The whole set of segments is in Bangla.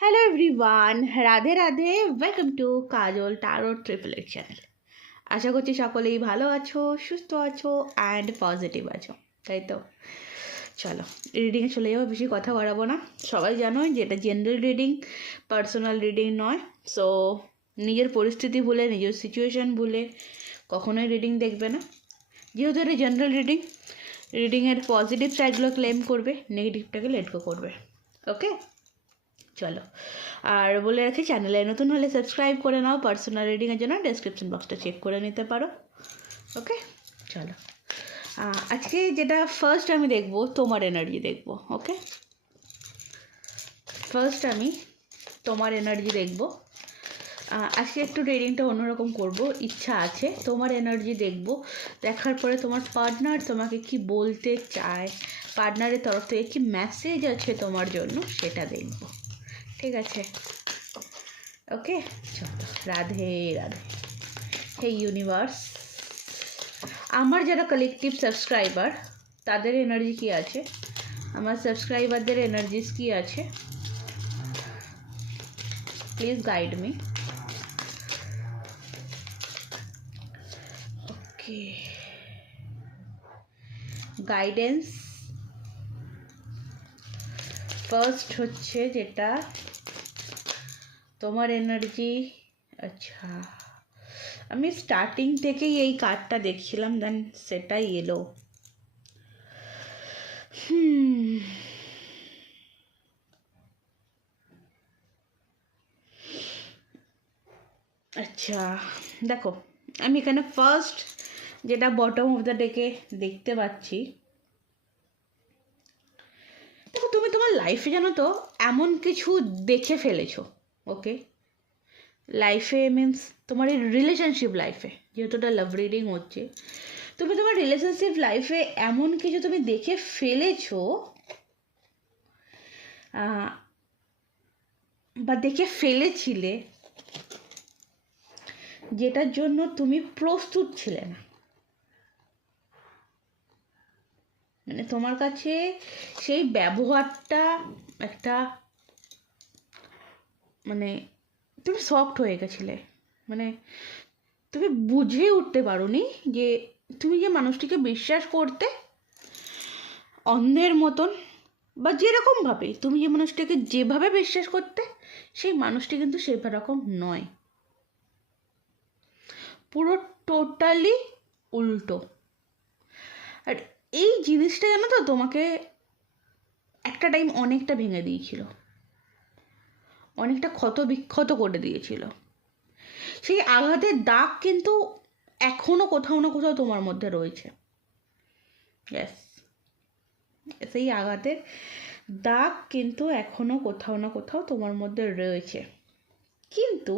Hello everyone Radhe Radhe welcome to Kajal tarot triple eight channel আশা করছি সকলেই ভালো আছো, সুস্থ আছো অ্যান্ড পজিটিভ আছো, তাই তো? চলো রিডিংয়ে চলে যাব, বেশি কথা বাড়াবো না। সবাই জানো যে এটা জেনারেল রিডিং পার্সোনাল রিডিং নয়। সো নিজের পরিস্থিতি ভুলে, নিজের সিচুয়েশান ভুলে কখনোই রিডিং দেখবে না। যেহেতু এটা জেনারেল রিডিং রিডিংয়ের পজিটিভ সাইডগুলো ক্লেম করবে নেগেটিভটাকে লেট গো করবে। ওকে চলো। আর বলে রাখি চ্যানেলে নতুন হলে সাবস্ক্রাইব করে নাও পার্সোনাল রিডিংয়ের জন্য ডেসক্রিপশন বক্সটা চেক করে নিতে পারো। ওকে চলো। আজকে যেটা ফার্স্ট আমি দেখব, তোমার এনার্জি দেখব ওকে ফার্স্ট আমি তোমার এনার্জি দেখব। আজকে একটু রিডিংটা অন্যরকম করব, ইচ্ছা আছে। তোমার এনার্জি দেখব, দেখার পরে তোমার পার্টনার তোমাকে কি বলতে চায় পার্টনারের তরফ থেকে কি মেসেজ আছে তোমার জন্য, সেটা দেখব। ঠিক আছে। Okay Radhe Radhe. Hey universe আমার যারা কালেকটিভ সাবস্ক্রাইবার তাদের এনার্জি কি আছে? আমার সাবস্ক্রাইবারদের এনার্জিস কি আছে? Please guide me okay guidance first হচ্ছে যেটা তোমার এনার্জি আচ্ছা। আমি স্টার্টিং থেকেই এই কার্ডটা দেখছিলাম দেন সেটাই এলো। হুম। আচ্ছা দেখো, আমি এখানে ফার্স্ট যেটা বটম অফ দ্য ডেকে দেখতে পাচ্ছি। দেখো, তুমি তোমার লাইফে জানো তো, এমন কিছু দেখে ফেলেছো। ওকে লাইফে মিন্স তোমার এই রিলেশনশিপ লাইফে যেহেতু ওটা লাভ রিডিং হচ্ছে, তুমি তোমার রিলেশনশিপ লাইফে এমন কিছু তুমি দেখে ফেলেছো বা দেখে ফেলেছিলে, যেটার জন্য তুমি প্রস্তুত ছিলে না। মানে তোমার কাছে সেই ব্যবহারটা একটা মানে তুমি সফট হয়ে গেছিলে। মানে তুমি বুঝে উঠতে পারোনি যে তুমি যে মানুষটিকে বিশ্বাস করতে অন্ধের মতন বা যেরকমভাবে তুমি যে মানুষটাকে যেভাবে বিশ্বাস করতে, সেই মানুষটি কিন্তু সেরকম নয়। পুরো টোটালি উল্টো। আর এই জিনিসটা জানো তো তোমাকে একটা টাইম অনেকটা ভেঙে দিয়েছিল। অনেকটা ক্ষত বিক্ষত করে দিয়েছিল। সেই আঘাতের দাগ কিন্তু এখনও কোথাও না কোথাও তোমার মধ্যে রয়েছে। ব্যাস সেই আঘাতের দাগ কিন্তু এখনও কোথাও না কোথাও তোমার মধ্যে রয়েছে। কিন্তু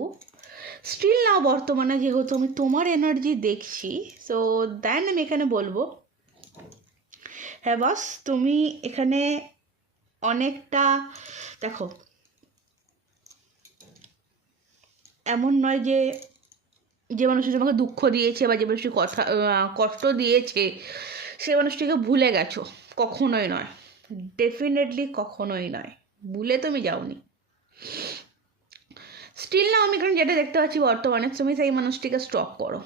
স্টিল নাও বর্তমানে যেহেতু আমি তোমার এনার্জি দেখছি সো দেন আমি এখানে বলব হ্যাঁ বস তুমি এখানে অনেকটা, দেখো এমন নয় যে যে মানুষটি তোমাকে দুঃখ দিয়েছে বা যে মানুষটি কথা কষ্ট দিয়েছে, সে মানুষটিকে ভুলে গেছো। কখনোই নয়। ডেফিনেটলি কখনোই নয়। ভুলে তুমি যাওনি। স্টিল না, আমি এখানে যেটা দেখতে পাচ্ছি বর্তমানে, তুমি সেই মানুষটিকে স্টক করো।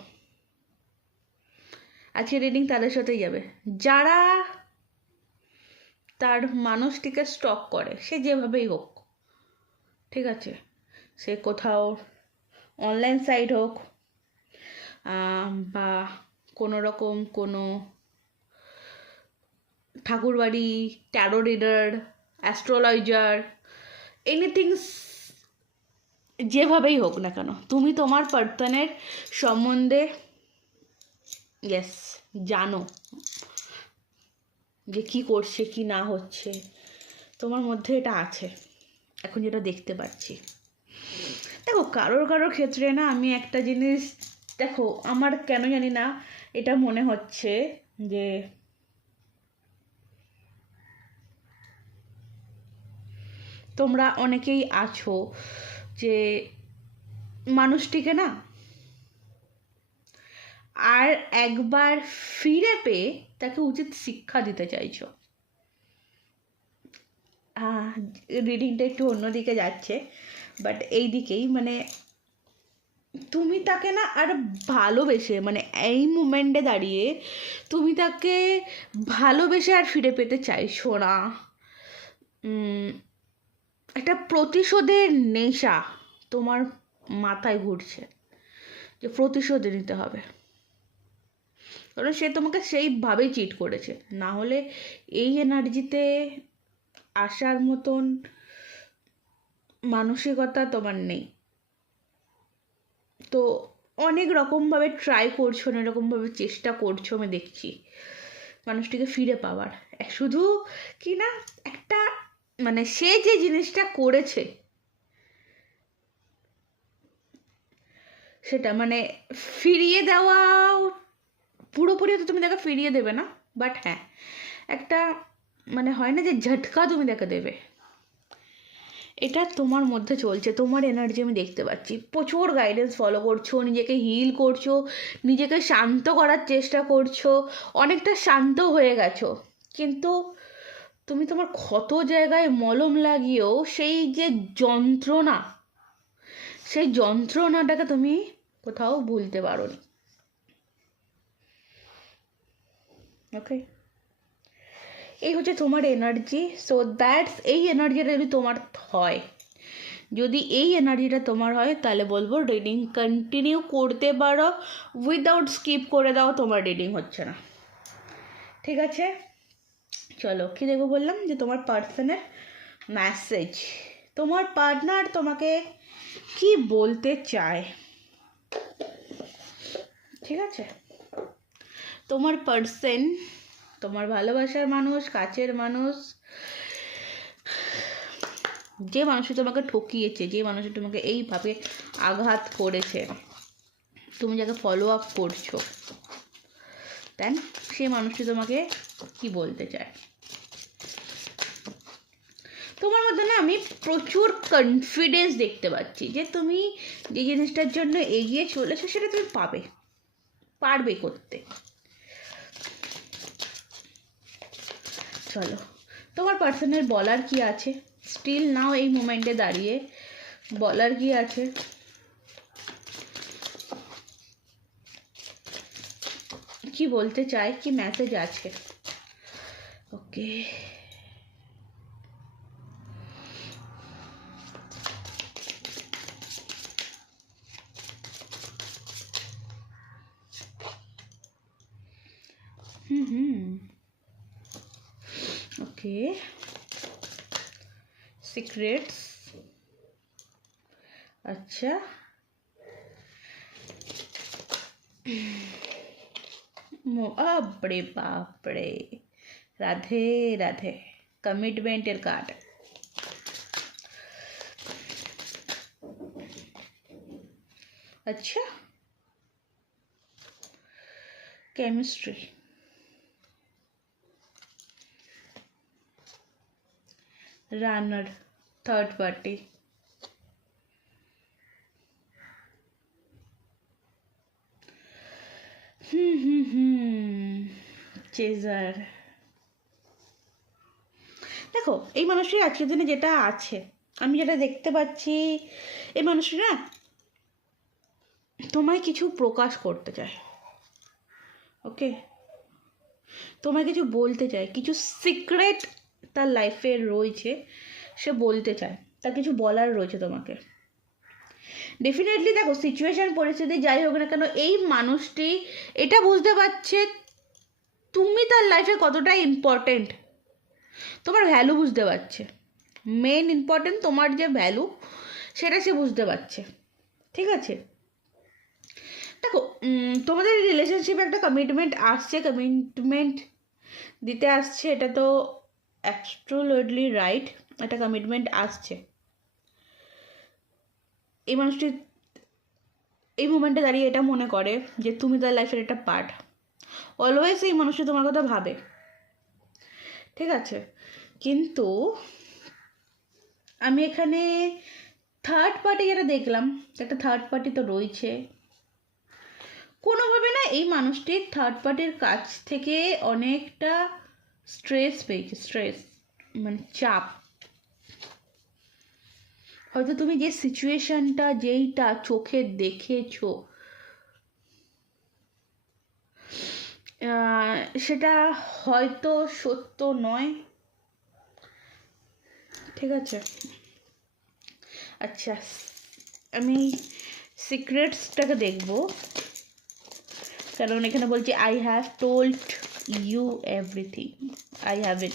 আজকে রিডিং তাদের সাথেই যাবে। যারা তার মানুষটিকে স্টক করে, সে যেভাবেই হোক, ঠিক আছে? সে কোথাও অনলাইন সাইট হোক বা কোনো রকম কোনো ঠাকুরবাড়ি ট্যারো রিডার অ্যাস্ট্রোলজার এনিথিংস যেভাবেই হোক না কেন, তুমি তোমার পার্সনের সম্বন্ধে ইয়েস জানো যে কি করছে, কি না হচ্ছে, তোমার মধ্যে এটা আছে। এখন যেটা দেখতে পাচ্ছি। দেখো, কারোর কারোর ক্ষেত্রে না আমি একটা জিনিস, দেখো, আমার কেন জানি না এটা মনে হচ্ছে যে তোমরা অনেকেই আছো যে মানুষটিকে না আর একবার ফিরে পেয়ে তাকে উচিত শিক্ষা দিতে চাইছো। রিডিংটা একটু অন্যদিকে যাচ্ছে। বাট এই দিকেই মানে তুমি তাকে না আর ভালোবেসে মানে এই মুমেন্টে দাঁড়িয়ে তুমি তাকে ভালোবেসে আর ফিরে পেতে চাইছো না। একটা প্রতিশোধের নেশা তোমার মাথায় ঘুরছে যে প্রতিশোধ নিতে হবে। কারণ সে তোমাকে সেইভাবেই চিট করেছে। না হলে এই এনার্জিতে আসার মতন মানসিকতা তোমার নেই। তো অনেক রকমভাবে ট্রাই করছ, অনেক রকমভাবে চেষ্টা করছ আমি দেখছি। মানুষটিকে ফিরে পাওয়ার। শুধু কি না, একটা মানে সে যে জিনিসটা করেছে, সেটা মানে ফিরিয়ে দেওয়াও পুরোপুরি তো তুমি তাকে ফিরিয়ে দেবে না বাট হ্যাঁ একটা মানে হয় না যে ঝটকা তুমি তাকে দেবে। এটা তোমার মধ্যে চলছে, তোমার এনার্জি আমি দেখতে পাচ্ছি। প্রচুর গাইডেন্স ফলো করছ, নিজেকে হিল করছ, নিজেকে শান্ত করার চেষ্টা করছ, অনেকটা শান্ত হয়ে গেছো। কিন্তু তুমি তোমার ক্ষত জায়গায় মলম লাগিয়েও সেই যে যন্ত্রণা, সেই যন্ত্রণাটাকে তুমি কোথাও ভুলতে পারো ওকে এই হচ্ছে তোমার এনার্জি সো দ্যাটস এই এনার্জিটা যদি তোমার হয়, যদি এই এনার্জিটা তোমার হয়, তাহলে বলব রিডিং কন্টিনিউ করতে পারো উইদাউট স্কিপ করে দাও, তোমার রিডিং হচ্ছে না। ঠিক আছে? চলো, কী দেখব বললাম? যে তোমার পার্সনের মেসেজ তোমার পার্টনার তোমাকে কি বলতে চায়? ঠিক আছে? তোমার পার্সন তোমার ভালোবাসার মানুষ, কাছের মানুষ, যে মানুষটি তোমাকে ঠকিয়েছে, যে মানুষটি তোমাকে এইভাবে আঘাত করেছে, তুমি যাকে ফলো আপ করছ দেন সেই মানুষটি তোমাকে কি বলতে চায়? তোমার মধ্যে না আমি প্রচুর কনফিডেন্স দেখতে পাচ্ছি যে তুমি যে জিনিসটার জন্য এগিয়ে চলেছো সেটা তুমি পাবে, পারবে করতে। চলো। তোমার পার্সনের বলার কি আছে? স্টিল নাও এই মোমেন্টে দাঁড়িয়ে। বলার কি আছে? কি বলতে চায়? কি মেসেজ আছে? ওকে হুম হুম ওকে সিক্রেটস আচ্ছা মো- বাপরে বাপরে রাধে রাধে কমিটমেন্টের কার্ড আচ্ছা কেমিস্ট্রি রানার হুম হুম চেজার দেখো, এই মানুষটির আজকের দিনে যেটা আছে, আমি যেটা দেখতে পাচ্ছি, এই মানুষটি না তোমায় কিছু প্রকাশ করতে চায় ওকে তোমায় কিছু বলতে চায়, কিছু সিক্রেট তার লাইফে রয়েছে সে বলতে চায়। তার কিছু বলার রয়েছে তোমাকে। ডেফিনেটলি দেখো সিচুয়েশান পরিস্থিতি যাই হোক না কেন, এই মানুষটি এটা বুঝতে পারছে তুমি তার লাইফে কতটা ইম্পর্টেন্ট তোমার ভ্যালু বুঝতে পারছে। মেন ইম্পর্টেন্ট তোমার যে ভ্যালু সেটা সে বুঝতে পারছে। ঠিক আছে? দেখো তোমাদের রিলেশনশিপে একটা কমিটমেন্ট আসছে কমিটমেন্ট দিতে আসছে, এটা তো অ্যাবসোলুটলি রাইট একটা কমিটমেন্ট আসছে। এই মানুষটি এই মুমেন্টে দাঁড়িয়ে এটা মনে করে যে, তুমি তার লাইফের একটা পার্ট অলওয়েজ এই মানুষটি তোমার কথা ভাবে। ঠিক আছে? কিন্তু আমি এখানে থার্ড পার্টি যেটা দেখলাম, একটা থার্ড পার্টি তো রয়েছে। কোনোভাবে না এই মানুষটি থার্ড পার্টির কাছ থেকে অনেকটা স্ট্রেস পেয়েছে স্ট্রেস মানে চাপ। হয়তো তুমি যে সিচুয়েশনটা যেইটা চোখে দেখেছ সেটা হয়তো সত্য নয়। ঠিক আছে? আচ্ছা আমি সিক্রেটসটাকে দেখব। কারণ এখানে বলছে I have told you everything I haven't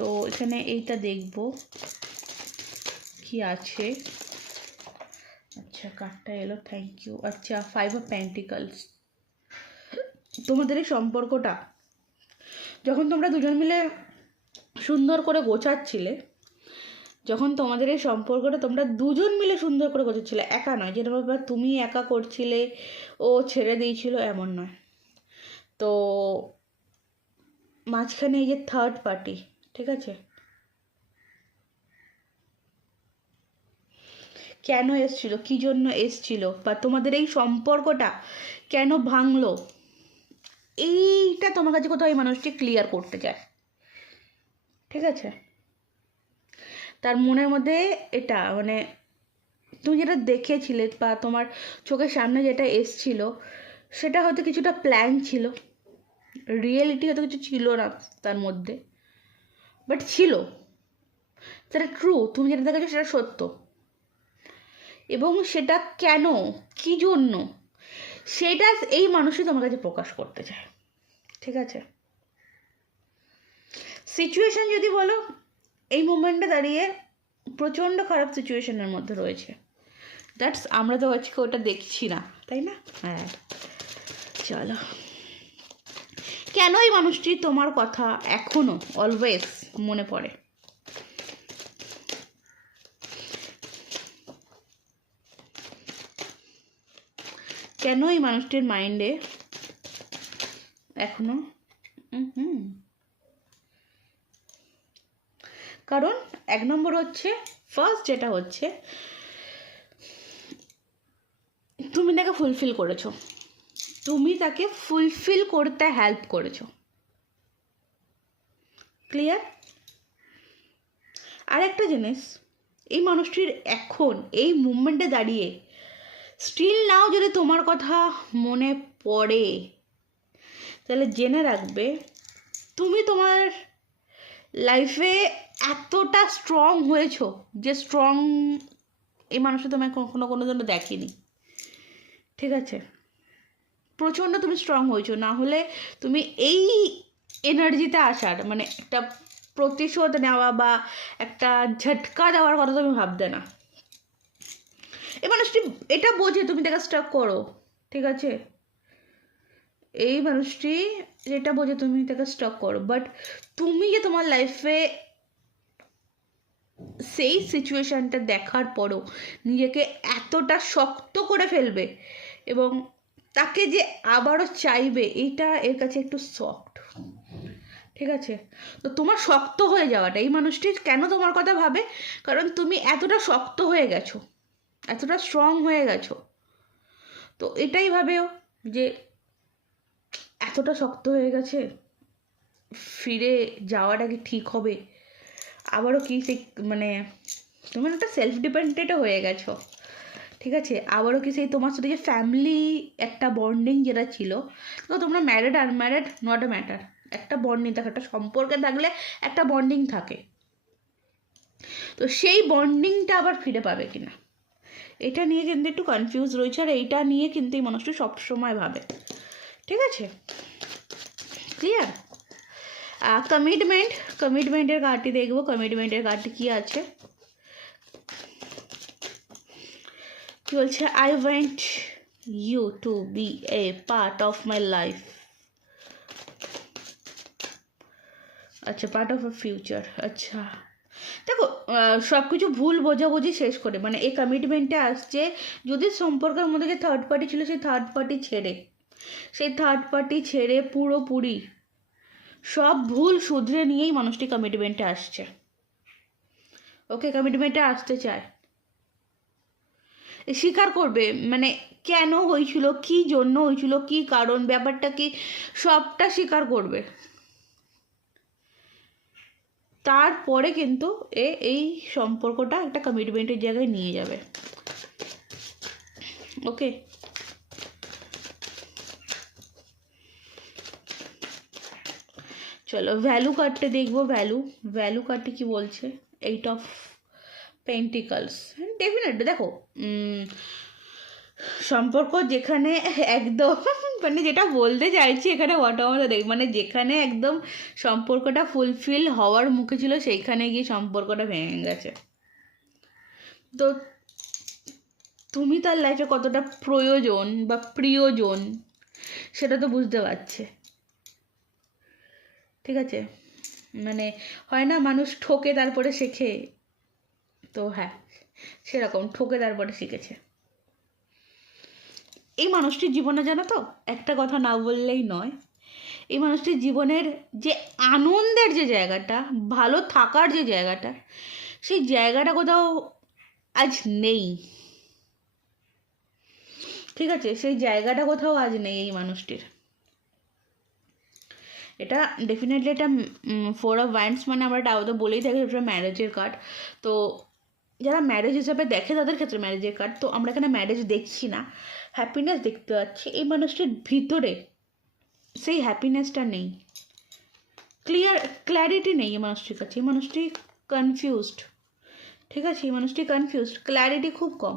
তো এখানে এইটা দেখব। কি আছে? আচ্ছা কার্ডটা এলো থ্যাংক ইউ আচ্ছা ফাইভ অফ প্যান্টিকলস তোমাদের এই সম্পর্কটা, যখন তোমরা দুজন মিলে সুন্দর করে গোছাচ্ছিলে, যখন তোমাদের এই সম্পর্কটা তোমরা দুজন মিলে সুন্দর করে গোছাচ্ছিলে, একা নয়, যেটা ব্যাপার তুমি একা করছিলে, ও ছেড়ে দিয়েছিল, এমন নয়। তো, মাঝখানে এই যে থার্ড পার্টি ঠিক আছে? কেন এসছিল? কি জন্য এসছিল? বা তোমাদের এই সম্পর্কটা কেন ভাঙলো? এইটা তোমার কাছে কোথাও এই মানুষটি ক্লিয়ার করতে চায়। ঠিক আছে? তার মনের মধ্যে এটা মানে তুমি যেটা দেখেছিলে বা তোমার চোখের সামনে যেটা এসছিল, সেটা হয়তো কিছুটা প্ল্যান ছিল। রিয়েলিটি হয়তো কিছু ছিল না তার মধ্যে। বাট ছিল। সেটা ট্রু তুমি যেটা দেখেছ সেটা সত্য। এবং সেটা কেন? কি জন্য? সেটা এই মানুষই তোমার কাছে প্রকাশ করতে চায়। ঠিক আছে? সিচুয়েশন যদি বলো, এই মুমেন্টে দাঁড়িয়ে প্রচণ্ড খারাপ সিচুয়েশনের মধ্যে রয়েছে। দ্যাটস আমরা তো আজকে ওটা দেখছি না, তাই না? হ্যাঁ। চলো। কেন এই মানুষটি তোমার কথা এখনও অলওয়েজ মনে পড়ে? কেন এই মানুষটির মাইন্ডে এখনও? হুম। কারণ এক নম্বর হচ্ছে ফার্স্ট যেটা হচ্ছে, তুমি তাকে ফুলফিল করেছ। তুমি তাকে ফুলফিল করতে হেল্প করেছ। ক্লিয়ার আর একটা জিনিস, এই মানুষটির এখন, এই মুভমেন্টে দাঁড়িয়ে স্টিল নাও যদি তোমার কথা মনে পড়ে, তাহলে জেনে রাখবে, তুমি তোমার লাইফে এতটা স্ট্রং হয়েছো যে স্ট্রং এই মানুষটা তোমায় কখনো কোনো জন্য দেখেনি। ঠিক আছে? প্রচণ্ড তুমি স্ট্রং হয়েছো, না হলে তুমি এই এনার্জিতে আসার মানে একটা প্রতিশোধ নেওয়া বা একটা ঝটকা দেওয়ার কথা তুমি ভাবতে না। এই মানুষটি, এটা বোঝে, তুমি তাকে স্টক করো, ঠিক আছে? এই মানুষটি, যেটা বোঝে, তুমি তাকে স্টক করো। বাট তুমি যে তোমার লাইফে সেই সিচুয়েশানটা দেখার পরও নিজেকে এতটা শক্ত করে ফেলবে এবং তাকে যে আবারও চাইবে, এটা এর কাছে একটু সফট ঠিক আছে? তো তোমার শক্ত হয়ে যাওয়াটা, এই মানুষটি কেন তোমার কথা ভাবে? কারণ তুমি এতটা শক্ত হয়ে গেছো, এতটা স্ট্রং হয়ে গেছো। তো এটাই ভাবেও যে এতটা শক্ত হয়ে গেছে, ফিরে যাওয়াটা কি ঠিক হবে? আবারও কি সেই মানে তোমার একটা সেলফ ডিপেন্ডেন্টও হয়ে গেছো। ঠিক আছে? আবারও কি সেই তোমার সাথে যে ফ্যামিলি একটা বন্ডিং যেটা ছিল, তো তোমরা married unmarried not a matter একটা বন্ডিং থাকে একটা সম্পর্কে থাকলে একটা বন্ডিং থাকে। তো সেই বন্ডিংটা আবার ফিরে পাবে কিনা? এটা নিয়ে কিন্তু একটু কনফিউজ রয়েছে আর এইটা নিয়ে কিন্তু এই মানুষটি সবসময় ভাবে। ঠিক আছে? ক্লিয়ার কমিটমেন্ট কমিটমেন্টের কার্ডটি দেখব। কমিটমেন্টের কার্ডটি কী আছে? কি বলছে? I want you to be a part of my life আচ্ছা পার্ট অফ আ ফিউচার আচ্ছা। দেখো সব কিছু ভুল বোঝাবুঝি শেষ করে। মানে এই কমিটমেন্টে আসছে, যদি সম্পর্কের মধ্যে যে থার্ড পার্টি ছিল, সেই থার্ড পার্টি ছেড়ে। সেই থার্ড পার্টি ছেড়ে পুরোপুরি সব ভুল শুধরে নিয়েই মানুষটি কমিটমেন্টে আসছে। ওকে কমিটমেন্টে আসতে চায়। স্বীকার করবে? মানে কেন হয়েছিল? কি জন্য হয়েছিল? কি কারণ? ব্যাপারটা কি সবটা স্বীকার করবে? তারপরে কিন্তু এ এই সম্পর্কটা একটা কমিটমেন্টের জায়গায় নিয়ে যাবে। ওকে চলো ভ্যালু কার্ডটা দেখব। ভ্যালু ভ্যালু কার্ডটি কি বলছে? Eight of pentacles. ডেফিনেট দেখো সম্পর্ক যেখানে একদম মানে যেটা বলতে চাইছি এখানে ওয়াটার দেখ মানে যেখানে একদম সম্পর্কটা ফুলফিল হওয়ার মুখে ছিল, সেইখানে গিয়ে সম্পর্কটা ভেঙে গেছে। তো তুমি তার লাইফে কতটা প্রয়োজন বা প্রিয়জন, সেটা তো বুঝতে পারছে। ঠিক আছে? মানে হয় না, মানুষ ঠকে, তারপরে শেখে। তো হ্যাঁ সেরকম ঠকে তারপরে শিখেছে। এই মানুষটির জীবনে জানো তো, একটা কথা না বললেই নয়, এই মানুষটির জীবনের যে আনন্দের যে জায়গাটা, ভালো থাকার যে জায়গাটা, সেই জায়গাটা কোথাও আজ নেই। ঠিক আছে, সেই জায়গাটা কোথাও আজ নেই এই মানুষটির। এটা ডেফিনেটলি এটা ফোর অফ ওয়ান্ডস মানে আমরা এটা তো বলেই থাকি ম্যারেজের কার্ড তো যারা ম্যারেজ হিসাবে দেখে তাদের ক্ষেত্রে ম্যারেজের কার্ড তো আমরা এখানে ম্যারেজ দেখছি না। হ্যাপিনেস দেখতে পাচ্ছি। এই মানুষটির ভিতরে সেই হ্যাপিনেসটা নেই। ক্লিয়ার ক্ল্যারিটি নেই এই মানুষটির কাছে। এই মানুষটি কনফিউজড ঠিক আছে? এই মানুষটি কনফিউজড ক্ল্যারিটি খুব কম।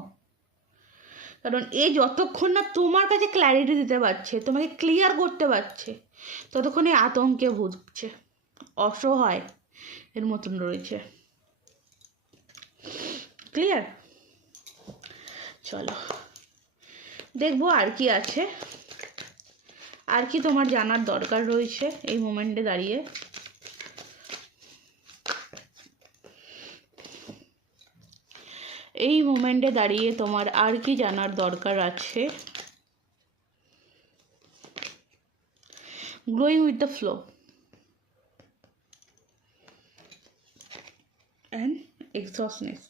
কারণ এ যতক্ষণ না তোমার কাছে ক্ল্যারিটি দিতে পারছে, তোমাকে ক্লিয়ার করতে পারছে, ততক্ষণে আতঙ্কে ভুগছে। অসহায় এর মতন রয়েছে। ক্লিয়ার চলো। দেখব আর কি আছে। আর কি তোমার জানার দরকার রয়েছে এই মোমেন্টে দাঁড়িয়ে? এই মোমেন্টে দাঁড়িয়ে তোমার আর কি জানার দরকার আছে? Growing with the flow and existence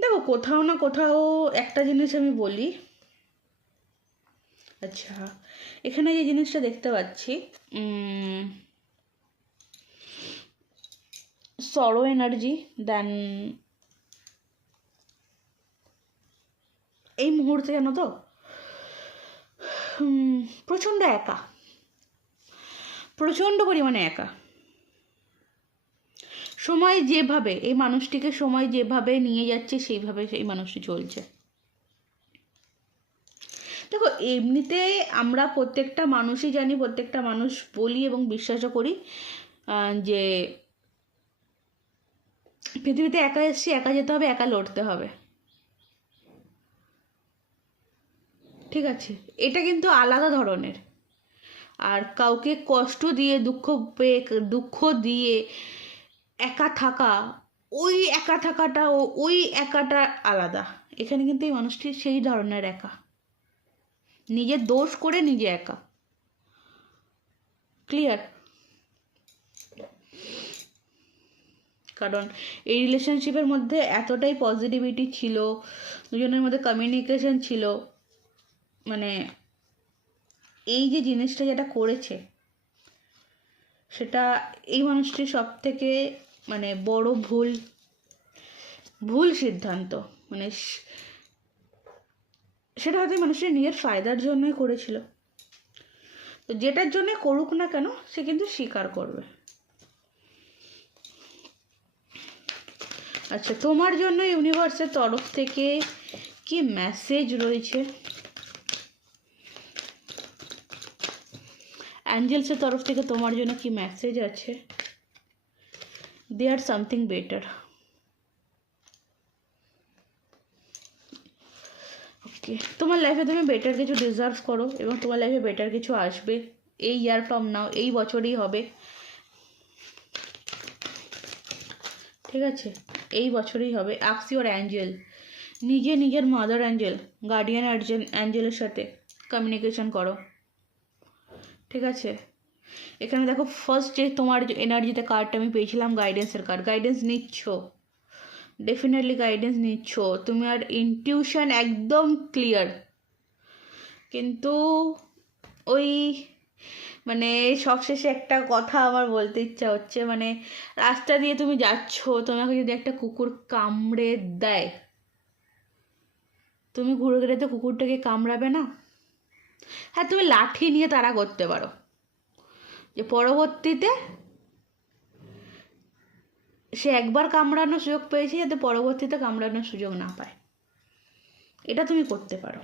দেখো কোথাও না কোথাও একটা জিনিস আমি বলি। আচ্ছা এখানে যে জিনিসটা দেখতে পাচ্ছি সরো এনার্জি দেন এই মুহূর্তে জানো তো? প্রচণ্ড একা। প্রচণ্ড পরিমাণে একা। সময় যেভাবে, এই মানুষটিকে সময় যেভাবে নিয়ে যাচ্ছে, সেইভাবে সেই মানুষটি চলছে। দেখো, এমনিতে আমরা প্রত্যেকটা মানুষই জানি, প্রত্যেকটা মানুষ বলি এবং বিশ্বাসও করি যে পৃথিবীতে একা এসছি একা যেতে হবে, একা লড়তে হবে। ঠিক আছে? এটা কিন্তু আলাদা ধরনের। আর কাউকে কষ্ট দিয়ে, দুঃখ পেয়ে, দুঃখ দিয়ে একা থাকা, ওই একা থাকাটা ও, ওই একাটা আলাদা। এখানে কিন্তু এই মানুষটি সেই ধরনের একা। নিজের দোষ করে নিজে একা। ক্লিয়ার কারণ এই রিলেশনশিপের মধ্যে এতটাই পজিটিভিটি ছিল, দুজনের মধ্যে কমিউনিকেশন ছিল মানে এই যে জিনিসটা যেটা করেছে, সেটা এই মানুষটির সব থেকে মানে বড় ভুল ভুল সিদ্ধান্ত। মানে সেটা হয়তো এই মানুষটি নিজের ফায়দার জন্যই করেছিল। তো যেটার জন্য করুক না কেন, সে কিন্তু স্বীকার করবে। আচ্ছা তোমার জন্য ইউনিভার্সের তরফ থেকে কি মেসেজ রয়েছে? অ্যাঞ্জেলসের তরফ থেকে তোমার জন্য কি মেসেজ আছে? দে আর সামথিং বেটার ওকে তোমার লাইফে তুমি বেটার কিছু ডিজার্ভ করো এবং তোমার লাইফে বেটার কিছু আসবে। এই ইয়ার ফ্রম নাও এই বছরই হবে। ঠিক আছে? এই বছরই হবে। আক্স ইউর অ্যাঞ্জেল নিজে নিজের মাদার অ্যাঞ্জেল গার্ডিয়ান অ্যাঞ্জেল অ্যাঞ্জেলের সাথে কমিউনিকেশন করো। ঠিক আছে? এখানে দেখো ফার্স্ট যে তোমার এনার্জিতে কার্ডটা আমি পেয়েছিলাম গাইডেন্সের কার্ড গাইডেন্স নিচ্ছ। ডেফিনেটলি গাইডেন্স নিচ্ছ। তোমার ইনটিউশন একদম ক্লিয়ার কিন্তু ওই মানে সবশেষে একটা কথা আমার বলতে ইচ্ছা হচ্ছে মানে রাস্তা দিয়ে তুমি যাচ্ছ, তোমাকে যদি একটা কুকুর কামড়ে দেয়, তুমি ঘুরে গেলে তো কুকুরটাকে কামড়াবে না। হ্যাঁ তুমি লাঠি নিয়ে তারা করতে পারো। যে পরবর্তীতে সে একবার কামড়ানোর সুযোগ পেয়েছে যাতে পরবর্তীতে কামড়ানোর সুযোগ না পায়। এটা তুমি করতে পারো।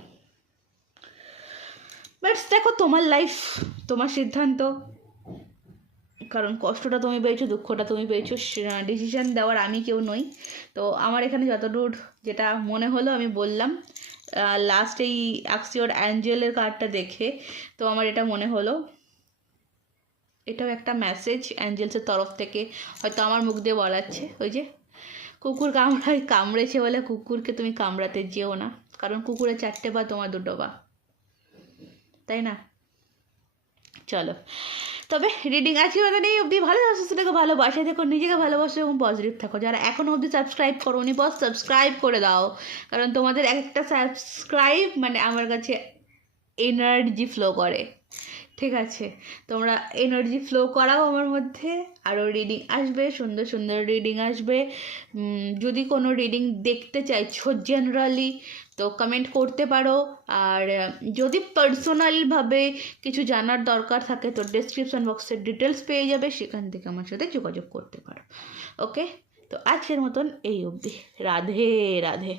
বাট দেখো তোমার লাইফ তোমার সিদ্ধান্ত। কারণ কষ্টটা তুমি পেয়েছ, দুঃখটা তুমি পেয়েছ ডিসিশন দেওয়ার আমি কেউ নই। তো আমার এখানে যতদূর যেটা মনে হলো আমি বললাম। লাস্ট এই অ্যাক্সিওর অ্যাঞ্জেলের কার্ডটা দেখে তো আমার এটা মনে হলো। এটাও একটা মেসেজ অ্যাঞ্জেলসের তরফ থেকে। হয়তো আমার মুখ দিয়ে বলাচ্ছে। ওই যে, কুকুর কামড়ায়, কামড়েছে বলে কুকুরকে তুমি কামড়াতে যেও না। কারণ কুকুরের চারটে পা তোমার দুটো পা তাই না? চলো। তবে রিডিং আজকে আমাদের এই অবধি। ভালো সুস্থ থেকো, ভালোবাসা থেকো, নিজেকে ভালোবাসো এবং পজিটিভ থাকো। যারা এখনও অবধি সাবস্ক্রাইব করো নি বস সাবস্ক্রাইব করে দাও। কারণ তোমাদের এক একটা সাবস্ক্রাইব মানে আমার কাছে এনার্জি ফ্লো করে। ঠিক আছে। তোমরা এনার্জি ফ্লো করাও আমার মধ্যে। আরও রিডিং আসবে, সুন্দর সুন্দর রিডিং আসবে। যদি কোনো রিডিং দেখতে চাইছো জেনারেলি তো কমেন্ট করতে পারো। আর যদি পার্সোনালভাবে কিছু জানার দরকার থাকে, তো ডেসক্রিপশন বক্সের ডিটেলস পেয়ে যাবে। সেখান থেকে আমার সাথে যোগাযোগ করতে পারো। ওকে তো আজকের মতন এই অবধি। রাধে রাধে।